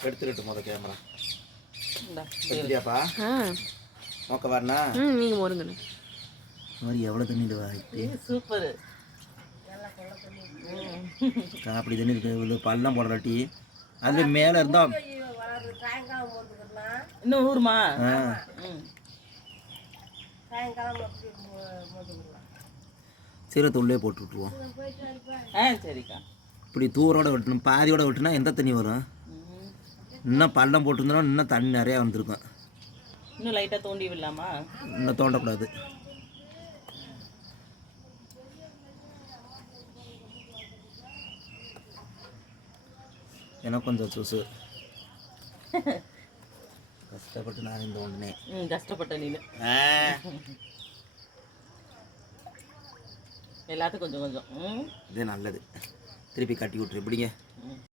எடுத்துக்கிட்டு முத கேமரா எடுத்துட்டியாப்பா நோக்க வரனா நீங்கள் முருங்கண்ணே மாதிரி எவ்வளோ தண்ணி இது வாய்ப்பு சூப்பர் அப்படி தண்ணி இருக்குது பல்லாம் போடுறாட்டி அது மேலே இருந்தால் இன்னும் ஊருமா சீரத்தை உள்ளே போட்டு விட்ருவோம் சரிக்கா இப்படி தூரோட வெட்டணும் பாதியோட வெட்டினா எந்த தண்ணி வரும் இன்னும் பள்ளம் போட்டிருந்தோம் இன்னும் தண்ணி நிறையா வந்திருக்கும் இன்னும் லைட்டாக தோண்டி விடலாமா இன்னும் தோண்டக்கூடாது எனக்கு கொஞ்சம் சூசு கஷ்டப்பட்டு நான் இந்த ஒன்றுனே கஷ்டப்பட்ட நீ எல்லாத்துக்கும் கொஞ்சம் கொஞ்சம் இதே நல்லது திருப்பி கட்டி விட்டுரு இப்படிங்க